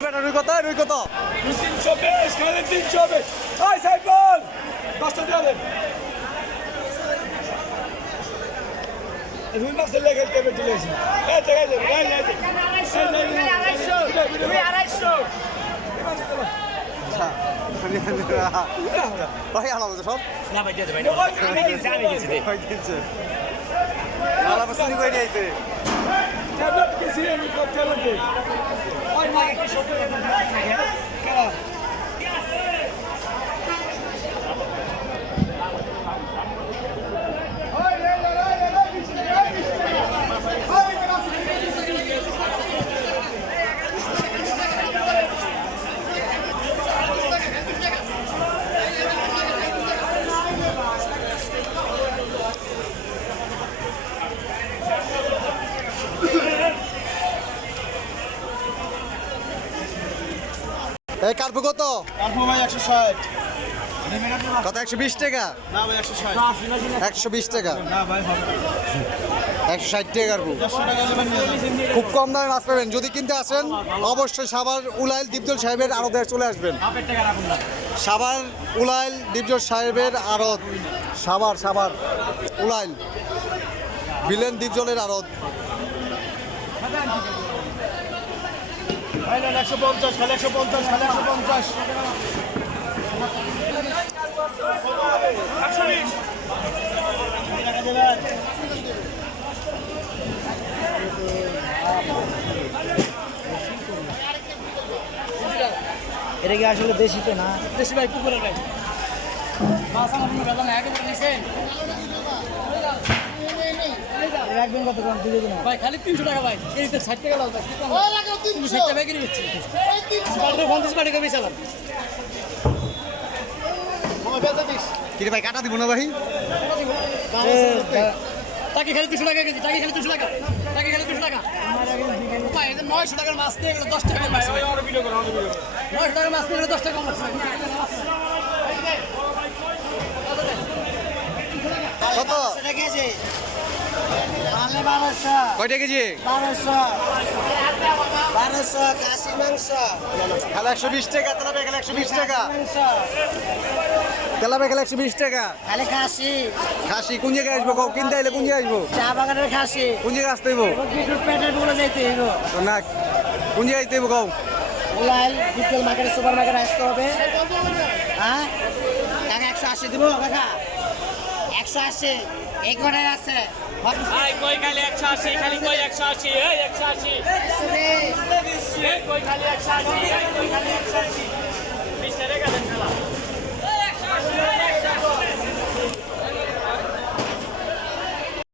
রুই কত? রুই কত? 320, খালি 320। এই সাইফুল, 10টা দিয়ে দেন। রুই মাছের লেগে খেলতে চলে এসেছি। এই জায়গায় যাবে, এই জায়গায়। 250। আচ্ছা ভাই আলাদা সব না ভাই দিয়ে ভাই আমি কিনছি দে ভাই কিনছে আলাদা শুরু করে নিয়েছে ট্যাবলেট কিছু আমি করতে লাগে। ওই না এই কার্পু কত? কার্পু ভাই 160। কত? 120 টাকা? না ভাই 160। 120 টাকা? না ভাই হবে 160 টাকা কার্পু। 100 টাকা নেবেন নিয়ে যান। খুব কম দামে মাছ পাবেন। যদি কিনতে আসেন অবশ্যই সাভার উলাইল দীপজল সাহেবের আড়তে চলে আসবেন। সাভার উলাইল দীপজল সাহেবের আড়ত, সাভার উলাইল বিলেন দীপজলের আড়ত। ভাই না 150, খালি 150, খালি 150। 120। এটা কি আসলে দেশি তো না দেশি ভাই পুকুরের ভাই। মাছ আমার কোনো কথা না, একেবারে নিছেন। রাখবেন কত কম দিয়ে দিন ভাই খালি 300 টাকা ভাই। এই তো 60 টাকা দাও ভাই। কি কম? 60 টাকা কিনে দিচ্ছি। 50 টাকা কমে চালান। কিরে ভাই কাটা দিব না ভাই? টাকি খালি 200 টাকা কেজি, টাকি খালি 200 টাকা, টাকি খালি 200 টাকা। ভাই এই যে 900 টাকার মাছ নিয়ে গেল 10 টাকা ভাই। 900 টাকার মাছ নিয়ে গেল 10 টাকা কম আছে। কত? কেজি আনলে 1200 কয়টা কেজি? 1200 খাসি মাংস খালি 120 টাকা। তেলাপিয়া খালি 120 টাকা। মাংস তেলাপিয়া খালি 120 টাকা। খালি খাসি খাসি কোন জায়গায় আসবো? কিনতে আইলে কোন জায়গায় আসবো? চা বাগানের খাসি কোন জায়গায় আসতে হইব? বিদ্যুৎ পেটের বলে যাইতে হইব না কোন জায়গায় আসতে হইব কও? উলাইল বিদ্যুৎ মার্কেট সুপার মার্কেট আসতে হবে। হ্যাঁ টাকা 180 দিব কাকা 180 এই করে আছে আই কই খালি 180 খালি কই 180 এই 180 এই কই খালি 180 এই কই খালি 180